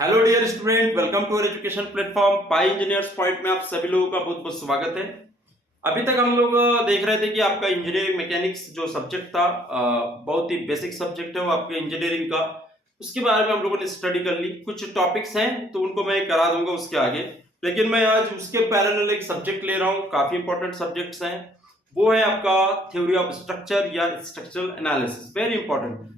Hello dear student, welcome to our education platform pi engineers point में आप सभी लोगों का बहुत बहुत स्वागत है। अभी तक हम लोग देख रहे थे कि आपका इंजीनियरिंग मैकेनिक्स जो सब्जेक्ट था बहुत ही बेसिक सब्जेक्ट है वो आपके इंजीनियरिंग का, उसके बारे में हम लोगों ने स्टडी कर ली। कुछ टॉपिक्स हैं तो उनको मैं करा दूंगा उसके आगे, लेकिन मैं आज उसके पैरेलल एक सब्जेक्ट ले रहा हूँ। काफी इंपॉर्टेंट सब्जेक्ट्स हैं, वो है आपका थ्योरी ऑफ स्ट्रक्चर या स्ट्रक्चरल एनालिसिस। वेरी इंपॉर्टेंट,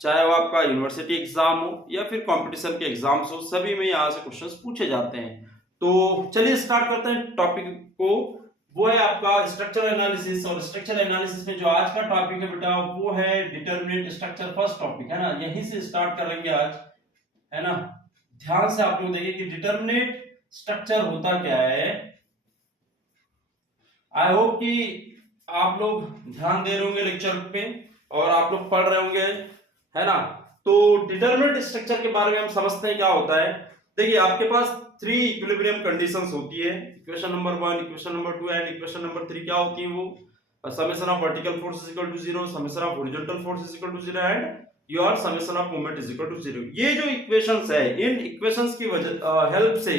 चाहे वो आपका यूनिवर्सिटी एग्जाम हो या फिर कंपटीशन के एग्जाम्स हो, सभी में यहाँ से क्वेश्चंस पूछे जाते हैं। तो चलिए स्टार्ट करते हैं टॉपिक को। वो है आपका स्ट्रक्चरल एनालिसिस, और स्ट्रक्चरल एनालिसिस में जो आज का टॉपिक है बेटा वो है डिटरमिनेट स्ट्रक्चर। फर्स्ट टॉपिक है ना, यहीं से स्टार्ट करेंगे आज, है ना। ध्यान से आप लोग देखिए कि डिटरमिनेट स्ट्रक्चर होता क्या है। आई होप कि आप लोग ध्यान दे रहे होंगे लेक्चर पे और आप लोग पढ़ रहे होंगे, है ना। तो डिटरमिनेट स्ट्रक्चर के बारे में हम समझते हैं क्या होता है। देखिए आपके पास थ्री इक्विलिब्रियम कंडीशंस होती है। Equation number 1, equation number 2 and equation number 3 क्या होती है? वो summation of vertical force is equal to 0, summation of horizontal force is equal to 0 and your summation of moment is equal to 0। ये जो equations है, इन equations की वजह help से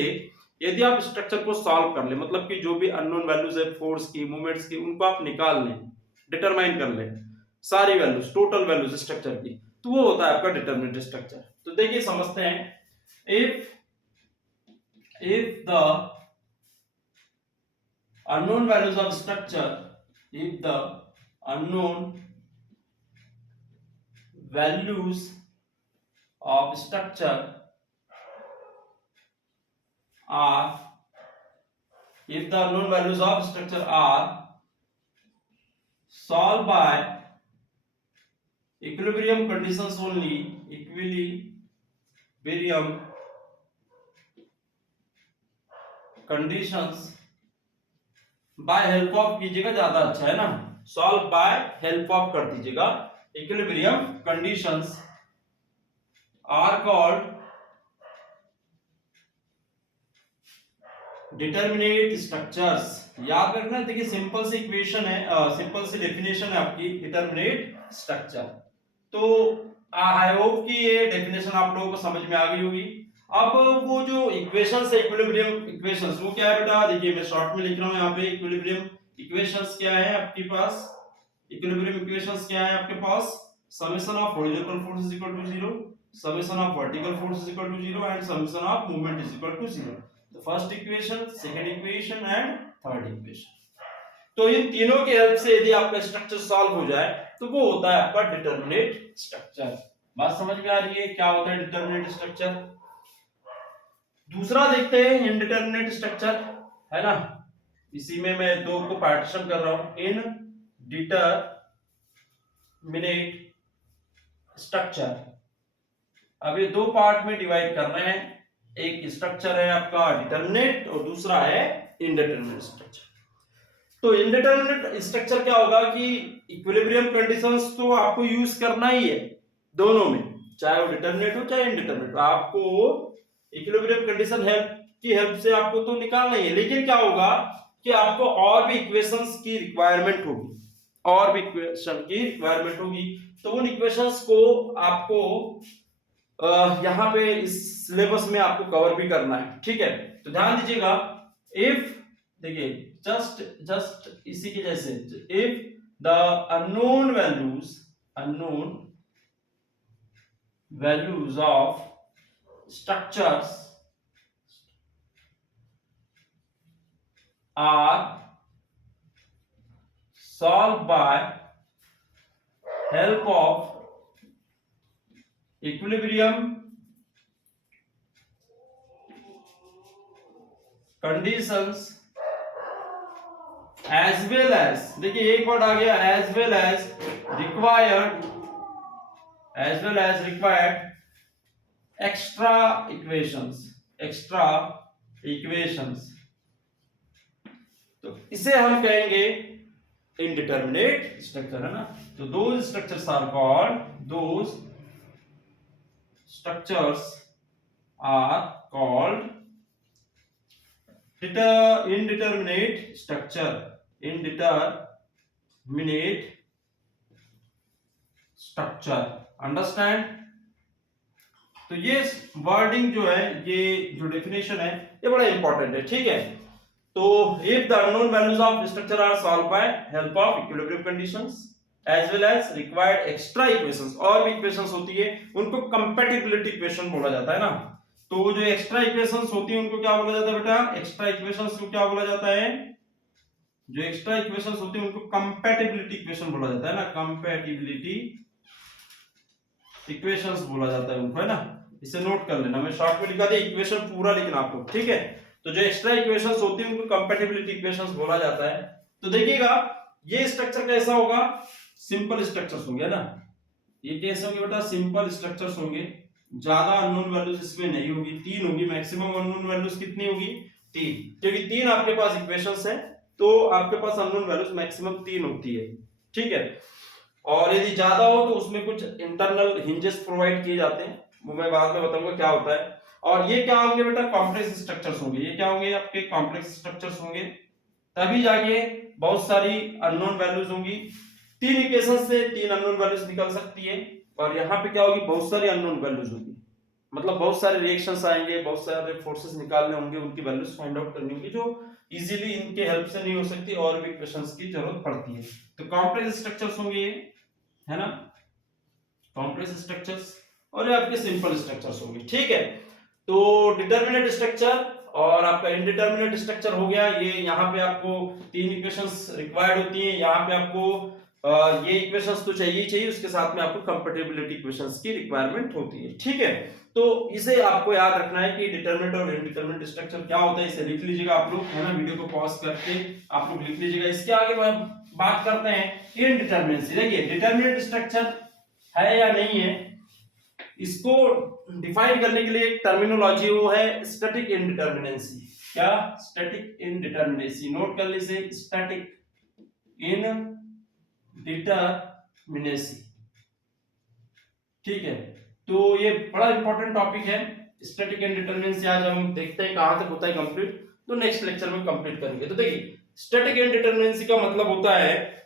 यदि आप स्ट्रक्चर को सॉल्व कर ले, मतलब कि जो भी अननोन वैल्यूज है फोर्स की, मोमेंट्स की, उनको आप निकाल लें, डिटरमाइन कर लें सारी वैल्यूज, टोटल वैल्यूज स्ट्रक्चर की, तो वो होता है आपका डिटरमिनेट स्ट्रक्चर। तो देखिए समझते हैं। if the unknown values of structure, if the unknown values of structure are, if the unknown values of structure are solved by equilibrium conditions only, equilibrium conditions by help of कीजिएगा, ज्यादा अच्छा है ना। Solve by help of कर दीजिएगा। Equilibrium conditions are called determinate structures. याद रखना, देखिए सिंपल सी इक्वेशन है, सिंपल सी डेफिनेशन है आपकी डिटरमिनेट स्ट्रक्चर। तो आई होप कि ये डेफिनेशन आप लोगों को समझ में आ गई होगी। अब वो जो इक्वेशंस है, इक्विलिब्रियम इक्वेशंस, वो क्या है बेटा? देखिए मैं शॉर्ट में लिख रहा हूं यहाँ पे। इक्विलिब्रियम इक्वेशंस क्या है आपके पास? इक्विलिब्रियम इक्वेशंस क्या है आपके पास? Summation of horizontal force is equal to 0, summation of vertical force is equal to 0 and summation of movement is equal to 0। तो first equation, second equation and third equation. तो इन तीनों की हेल्प से यदि आपका स्ट्रक्चर सॉल्व हो जाए तो वो होता है आपका डिटरमिनेट स्ट्रक्चर। बात समझ में आ रही है क्या होता है डिटरमिनेट स्ट्रक्चर? दूसरा देखते हैं इनडिटरमिनेट स्ट्रक्चर, है ना। इसी में मैं दो को पार्टीशन कर रहा हूं। इनडिटरमिनेट स्ट्रक्चर, अब ये दो पार्ट में डिवाइड कर रहे हैं। एक स्ट्रक्चर है आपका डिटरमिनेट और दूसरा है इनडिटरमिनेट स्ट्रक्चर। तो इनडिटरमिनेट स्ट्रक्चर क्या होगा कि इक्विलिब्रियम कंडीशंस तो आपको यूज करना ही है दोनों में, चाहे वो डिटरमिनेट हो चाहे इनडिटरमिनेट। आपको इक्विलिब्रियम कंडीशन की हेल्प से आपको तो निकालना ही है, लेकिन क्या होगा कि आपको और भी इक्वेशंस की रिक्वायरमेंट होगी, और भी इक्वेशन की रिक्वायरमेंट होगी। तो उन इक्वेशंस को आपको यहाँ पे इस सिलेबस में आपको कवर भी करना है, ठीक है। तो ध्यान दीजिएगा, इफ, देखिए जस्ट इसी के जैसे, if the unknown values of structures are solved by help of equilibrium conditions as well as, देखिए एक वर्ड आ गया, as well as required extra equations, तो इसे हम कहेंगे इनडिटरमिनेट स्ट्रक्चर, है ना। तो those structures are called indeterminate structure, understand? तो ये वर्डिंग जो है, ये जो डेफिनेशन है, ये बड़ा इंपॉर्टेंट है, ठीक है। तो if the unknown values of structure are solved by help of equilibrium conditions as well as required extra equations, और भी इक्वेशंस होती है, उनको कंपैटिबिलिटी इक्वेशन बोला जाता है ना। तो जो एक्स्ट्रा इक्वेशंस होती है उनको क्या बोला जाता है बेटा? एक्स्ट्रा इक्वेशंस को क्या बोला जाता है? जो एक्स्ट्रा इक्वेशंस होती है उनको कंपैटिबिलिटी इक्वेशन बोला जाता है ना, कंपैटिबिलिटी इक्वेशंस बोला जाता है उनको, है ना। इसे नोट कर लेना, मैं शॉर्ट में लिखा दिया, इक्वेशन पूरा लिखना आपको, ठीक है। तो जो एक्स्ट्रा इक्वेशंस होती है उनको कंपैटिबिलिटी इक्वेशंस बोला जाता है। तो देखिएगा ये स्ट्रक्चर कैसा होगा? सिंपल स्ट्रक्चर्स होंगे ना, ये कैसे होंगे बेटा? सिंपल स्ट्रक्चर्स होंगे, ज्यादा अननोन वैल्यूज इसमें नहीं होगी, 3 होगी मैक्सिमम अननोन वैल्यूज। कितनी होगी? 3, क्योंकि 3 आपके पास इक्वेशंस है, तो आपके पास अननोन वैल्यूज मैक्सिमम 3 होती है, ठीक है। और यदि ज्यादा हो तो उसमें कुछ इंटरनल हिंजेस प्रोवाइड किए जाते हैं, वो मैं बाद में बताऊंगा क्या होता है। और ये क्या होंगे बेटा? कॉम्प्लेक्स स्ट्रक्चर्स होंगे। ये क्या होंगे? आपके कॉम्प्लेक्स स्ट्रक्चर्स होंगे, तभी जाके बहुत सारी अननोन वैल्यूज होंगी। 3 इक्वेशन से 3 अननोन वैल्यूज निकल सकती है, और यहाँ पे क्या होगी? बहुत सारी अननोन वैल्यूज होगी, मतलब बहुत सारे रिएक्शंस आएंगे, बहुत सारे फोर्सेस निकालने होंगे, उनकी वैल्यूज फाइंड आउट करनी होगी, जो इजीली इनके हेल्प से नहीं हो सकती, और भी इक्वेशंस की जरूरत पड़ती है। तो कॉम्प्लेक्स स्ट्रक्चर्स होंगे ये, है ना, कॉम्प्लेक्स स्ट्रक्चर्स, और ये आपके सिंपल स्ट्रक्चर्स होंगे, ठीक है। तो डिटरमिनेट स्ट्रक्चर और आपका इनडिटरमिनेट स्ट्रक्चर हो गया। ये यहाँ पे आपको 3 इक्वेशंस रिक्वायर्ड होती हैं, यहाँ पे आपको ये इक्वेशंस तो चाहिए, उसके साथ में आपको कंपैटिबिलिटी इक्वेशंस की रिक्वायरमेंट होती है, ठीक है। तो इसे आपको याद रखना है कि डिटरमिनेट और इनडिटरमिनेट स्ट्रक्चर क्या होता है, इसे लिख लीजिएगा आप लोग, है ना। वीडियो को पॉज करके आप लोग लिख लीजिएगा। इसके आगे बात करते हैं इनडिटरमिनेंसी। देखिए डिटरमिनेट स्ट्रक्चर है या नहीं है, इसको डिफाइन करने के लिए एक टर्मिनोलॉजी वो है स्टैटिक इनडिटरमिनेंसी। क्या? स्टैटिक इनडिटरमिनेंसी। नोट कर लीजिए, स्टैटिक इनडिटरमिनेंसी, ठीक है। तो ये बड़ा इंपॉर्टेंट टॉपिक है स्टैटिक इनडिटरमिनेंसी। आज हम देखते हैं कहां तक होता है कंप्लीट, तो नेक्स्ट लेक्चर में कंप्लीट करेंगे। तो देखिए स्टैटिक इनडिटरमिनेंसी का मतलब होता है,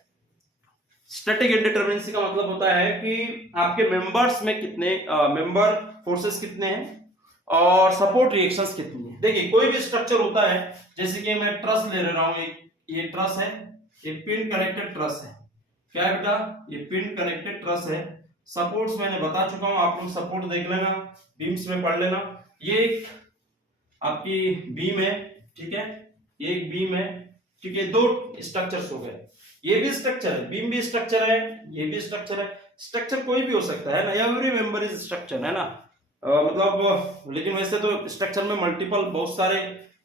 स्टैटिक इनडिटरमिनेंसी का मतलब होता है कि आपके मेंबर्स में कितने मेंबर फोर्सेस कितने हैं और सपोर्ट रिएक्शंस कितनी है। देखिए कोई भी स्ट्रक्चर होता है, जैसे कि मैं ट्रस ले रहा हूं, ये ट्रस है, ये पिन कनेक्टेड ट्रस है। क्या है बेटा? ये पिन कनेक्टेड ट्रस है। सपोर्ट्स मैंने बता चुका हूं, आप लोग सपोर्ट देख लेना, बीम्स में पढ़ लेना। ये एक आपकी बीम है, ठीक है, ये एक बीम है, ठीक है। 2 स्ट्रक्चर्स हो गए, ये भी स्ट्रक्चर है, बीम भी स्ट्रक्चर है, ये भी स्ट्रक्चर है। स्ट्रक्चर कोई भी हो सकता है ना, एवरी मेंबर इज स्ट्रक्चर, है ना। मतलब लेकिन वैसे तो स्ट्रक्चर में मल्टीपल बहुत सारे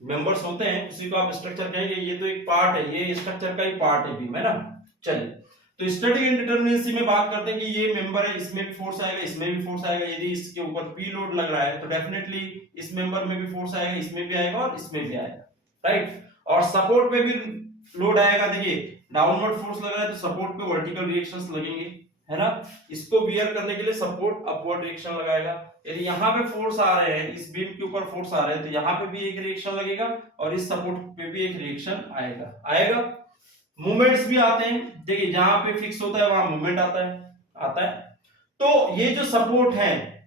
मेंबर्स होते हैं, उसी को आप स्ट्रक्चर कहेंगे। ये तो एक पार्ट है, ये स्ट्रक्चर का ही पार्ट है बीम, है ना। चलिए तो स्टैटिक इनडिटरमिनेंसी में बात करते हैं कि ये मेंबर है, इसमें भी फोर्स आएगा, इसमें भी फोर्स आएगा। यदि इसके ऊपर पी लोड लग रहा है तो डेफिनेटली इस मेंबर में भी फोर्स आएगा, इसमें भी आएगा और इसमें भी आएगा, राइट। और सपोर्ट पे भी लोड आएगा। देखिए डाउनवर्ड फोर्स लग रहा है तो सपोर्ट पे वर्टिकल रिएक्शंस लगेंगे, है ना। इसको बियर करने के लिए सपोर्ट अपवर्ड रिएक्शन लगाएगा। यदि यहाँ पे फोर्स आ रहे हैं, इस बीम के ऊपर फोर्स आ रहे हैं, तो यहाँ पे भी एक रिएक्शन लगेगा और इस सपोर्ट पे भी एक रिएक्शन आएगा। मूवमेंट्स भी आते हैं, देखिए जहां पे फिक्स होता है वहां मूवमेंट आता है। तो ये जो सपोर्ट है,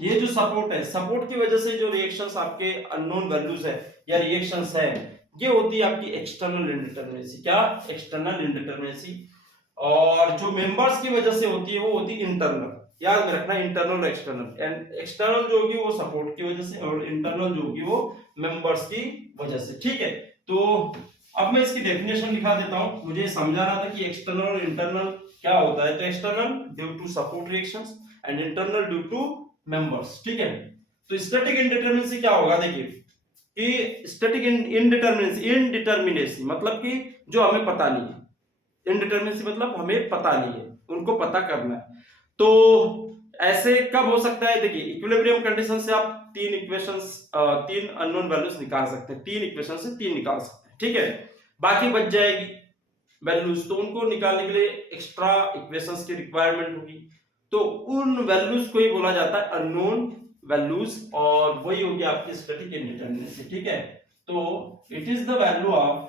ये जो सपोर्ट है, सपोर्ट की वजह से जो रिएक्शंस आपके अननोन वैल्यूज है या रिएक्शंस है, ये होती है आपकी एक्सटर्नल इनडिटरमिनेंसी। क्या? एक्सटर्नल इनडिटरमिनेंसी। और जो मेंबर्स की वजह से होती है वो होती है इंटरनल। याद में रखना, इंटरनल और एक्सटर्नल। एंड एक्सटर्नल जो होगी वो सपोर्ट की वजह से, और इंटरनल जो होगी वो मेंबर्स की वजह से, ठीक है। तो अब मैं इसकी डेफिनेशन लिखा देता हूं, मुझे समझाना था कि एक्सटर्नल और इंटरनल क्या होता है। तो external due to support reactions and internal due to members, ठीक है। तो स्टैटिक इनडिटरमिनेंसी क्या होगा? देखिए कि स्टैटिक इनडिटरमिनेंसी मतलब कि जो हमें पता नहीं है, इनडिटरमिनेंसी मतलब हमें पता नहीं है, उनको पता करना है। तो ऐसे कब हो सकता है? देखिए इक्विलिब्रियम कंडीशन से आप 3 इक्वेशंस 3 अननोन वैल्यूज निकाल सकते हैं, 3 इक्वेशन से 3 निकाल सकते हैं, ठीक है। बाकी बच जाएगी वैल्यूज, तो उनको निकालने के लिए एक्स्ट्रा इक्वेशंस की रिक्वायरमेंट होगी। तो उन वैल्यूज को ही बोला जाता है अननोन वैल्यूज, और वही होगी आपकी स्टैटिक इनडिटरमिनेंसी, ठीक है। तो it is the value of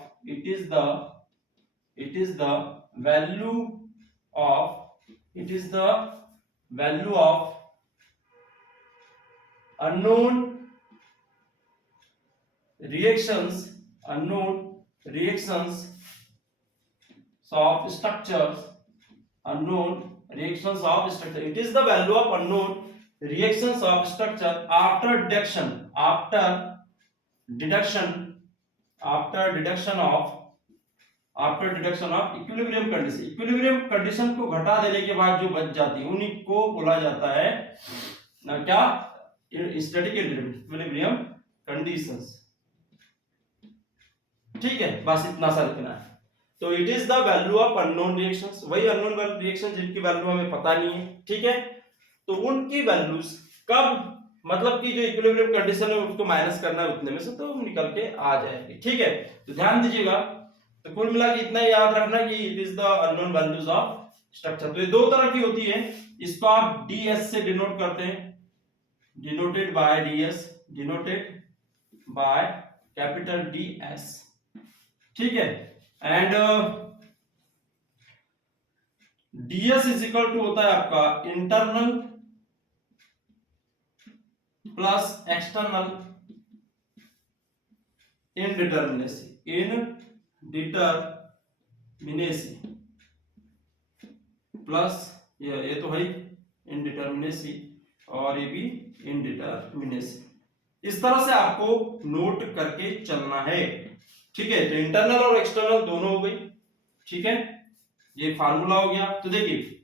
value of unknown reactions of structures, it is the value of unknown reactions of structure after deduction of equilibrium condition को घटा देने के बाद जो बच जाती है उन्हीं को बोला जाता है क्या, स्टैटिक इक्विलिब्रियम कंडीशंस। ठीक है, बस इतना सा लिखना है। तो it is the value of unknown reactions, वही अननोन रिएक्शन जिनकी वैल्यू हमें पता नहीं है। ठीक है, तो उनकी वैल्यूज कब, मतलब कि जो इक्विलिब्रियम कंडीशन है उसको माइनस करना है उतने में से, तो निकल के आ जाएगी। ठीक है, तो ध्यान दीजिएगा। तो कुल मिला के इतना याद रखना कि it is the unknown values of structure. तो ये दो तरह की होती है, इसको आप ds से डिनोट करते हैं, डिनोटेड बाय कैपिटल DS। ठीक है, and ds is equal to होता है आपका internal plus external indeterminacy plus ये तो है इनडिटरमिनेसी और ये भी इनडिटरमिनेसी। इस तरह से आपको नोट करके चलना है। ठीक है, तो इंटरनल और एक्सटर्नल दोनों हो गई। ठीक है, ये फार्मूला हो गया। तो देखिए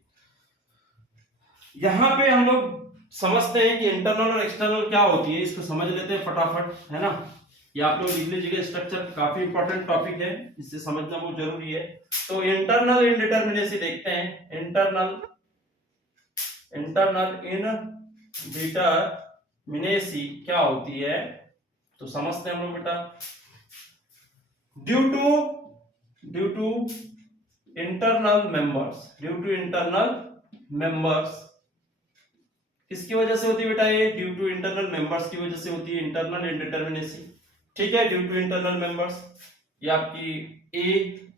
यहां पे हम लोग समझते हैं कि इंटरनल और एक्सटर्नल क्या होती है, इसको समझ लेते हैं फटाफट, है ना। ये आप लोग लिख लीजिएगा, स्ट्रक्चर काफी इंपॉर्टेंट टॉपिक है, इससे समझना बहुत जरूरी है। तो इंटरनल इनडिटरमिनेसी देखते हैं। इंटरनल इनडिटरमिनेसी क्या होती है, तो समझते हैं हम लोग बेटा। ड्यू टू इंटरनल मेंबर्स किसकी वजह से होती है बेटा, ये ड्यू टू इंटरनल मेंबर्स की वजह से होती है इंटरनल इनडिटरमिनेसी। ठीक है, ड्यू टू इंटरनल मेंबर्स, ये आपकी ए,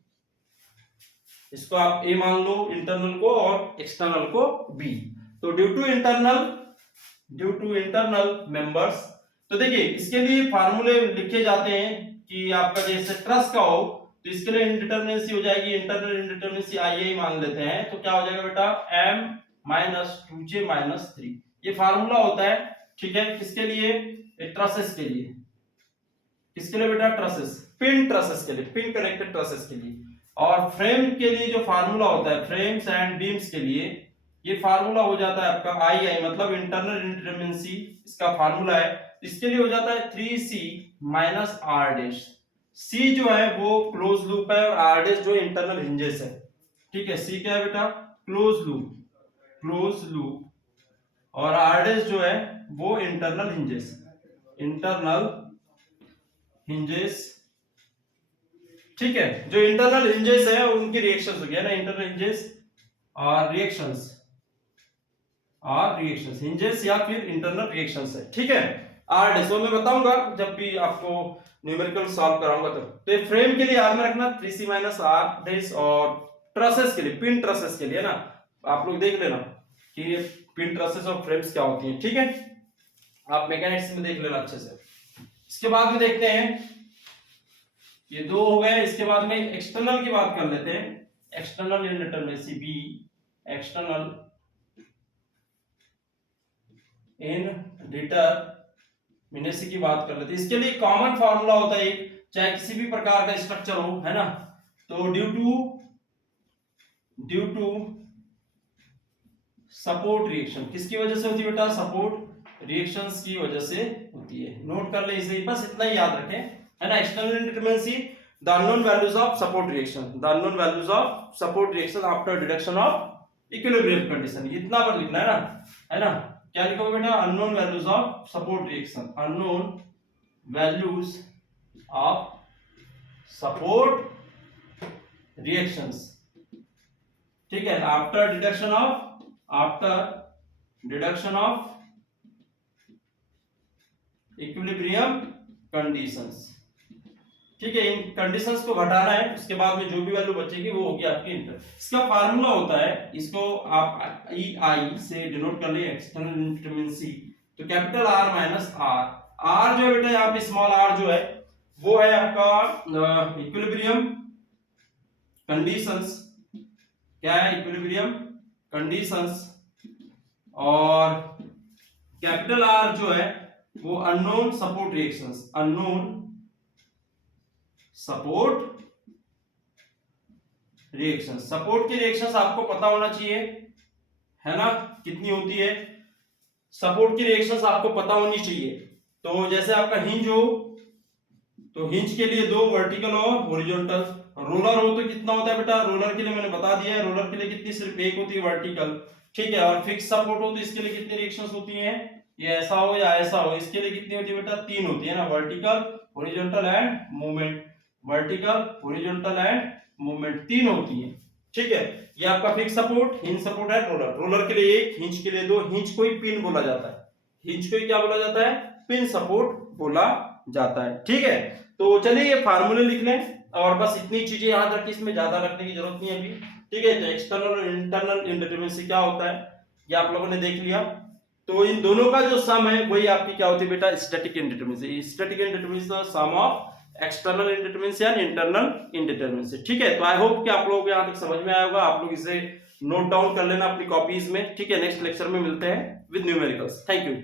इसको आप ए मान लो इंटरनल को और एक्सटर्नल को बी। तो ड्यू टू इंटरनल मेंबर्स। तो देखिए इसके लिए फार्मूले लिखे जाते हैं कि आपका जैसे ट्रस का हो तो इसके लिए इनडिटरमिनेसी हो जाएगी, इंटरनल इनडिटरमिनेसी आई मान लेते हैं, तो क्या हो जाएगा बेटा m - 2j - 3। ये फार्मूला होता है। ठीक है, किसके लिए, ट्रसेस के लिए। किसके लिए बेटा, ट्रसेस, पिन ट्रसेस के लिए, पिन कनेक्टेड ट्रसेस के लिए। और फ्रेम के लिए जो फार्मूला होता है, फ्रेम्स एंड बीम्स के लिए, ये फार्मूला हो जाता है आपका आई, मतलब इंटरनल इनडिटरमिनेसी इसका फार्मूला है। इसके लिए हो जाता है 3c - r'। c जो है वो क्लोज लूप है और r' जो इंटरनल हिंजेस है। ठीक है, c क्या है बेटा, क्लोज लूप और r' जो है वो इंटरनल हिंजेस। ठीक है, जो इंटरनल हिंजेस है उनकी रिएक्शंस हो गया ना, इंटरनल हिंजेस और रिएक्शंस हिंजेस या फिर इंटरनल रिएक्शंस है। ठीक है, r' मैं बताऊंगा जब भी आपको न्यूमेरिकल सॉल्व कराऊंगा तब। तो फ्रेम के लिए याद में रखना 3c - r', और ट्रसेस के लिए, पिन ट्रसेस के लिए ना आप लोग देख लेना कि पिन ट्रसेस और फ्रेम्स क्या होती हैं। ठीक है, आप मैकेनिक्स में देख लेना अच्छे से। इसके बाद में देखते हैं, ये दो हो गए। इसके बाद में एक्सटर्नल की बात कर लेते हैं। External indeterminacy b, external indeterminacy की बात कर लेते हैं। इसके लिए कॉमन फार्मूला होता है, चाहे किसी भी प्रकार का स्ट्रक्चर हो, है ना। तो ड्यू टू सपोर्ट रिएक्शन, किसकी वजह से होती है बेटा, सपोर्ट रिएक्शंस की वजह से होती है। नोट कर ले इसे, बस इतना ही याद रखें, है ना। External इनडिटरमिनेसी, the unknown values of support reaction after deduction of equilibrium condition, इतना पर लिखना है ना। क्या लिखोगे बेटा, unknown values of support reactions. ठीक है, after deduction of equilibrium conditions. ठीक है, इन कंडीशंस को घटाना है, उसके बाद में जो भी वैल्यू बचेगी वो होगी आपकी इंटर। इसका फार्मूला होता है, इसको आप EI से डिनोट कर लिए, एक्सटर्नल इनडिटरमिनेसी तो capital r minus r, r जो है बेटा यहाँ पे स्मॉल आर जो है वो है आपका इक्विलिब्रियम कंडीशंस, क्या है इक्विलिब्रियम कंडीशंस, और कैपिटल आर जो है वो unknown support reactions, unknown support reactions. Support की रिएक्शंस आपको पता होना चाहिए, है ना, कितनी होती है, सपोर्ट की रिएक्शंस आपको पता होनी चाहिए। तो जैसे आपका हिंज हो तो हिंज के लिए 2 वर्टिकल और हॉरिजॉन्टल, रोलर हो तो कितना होता है बेटा, रोलर के लिए मैंने बता दिया है, रोलर के लिए कितनी, सिर्फ एक होती है वर्टिकल, ठीक है। और फिक्स सपोर्ट हो तो इसके लिए कितनी रिएक्शंस होती हैं, ये ऐसा हो या ऐसा हो, इसके लिए कितनी होती है बेटा, 3 होती है ना, vertical horizontal and movement, vertical horizontal and movement 3 होती है, ठीक है। ये आपका फिक्स सपोर्ट, हिंज सपोर्ट है, रोलर, रोलर के लिए 1, हिंज के लिए 2, हिंज को ही पिन बोला जाता है, हिंज को ही क्या बोला जाता है, पिन सपोर्ट बोला जाता है, ठीक है। तो चलिए ये फार्मूले लिख लें और बस इतनी चीजें याद रखिए, इसमें ज्यादा रखने की जरूरत नहीं है अभी, ठीक है। तो एक्सटर्नल और इंटरनल इंडिटरमिनेसी क्या होता है ये आप लोगों ने देख लिया। तो इन दोनों का जो सम है वही आपकी क्या होती है बेटा, static indeterminacy. Static indeterminacy the sum of external indeterminacy and internal indeterminacy, ठीक है। तो आई होप कि आप लोगों को यहाँ तक समझ में आया होगा, आप लोग इसे नोट डाउन कर लेना अपनी कॉपीज में, ठीक है। नेक्स्ट लेक्चर में मिलते हैं विद न्यूमेरिकल्स, थैंक यू।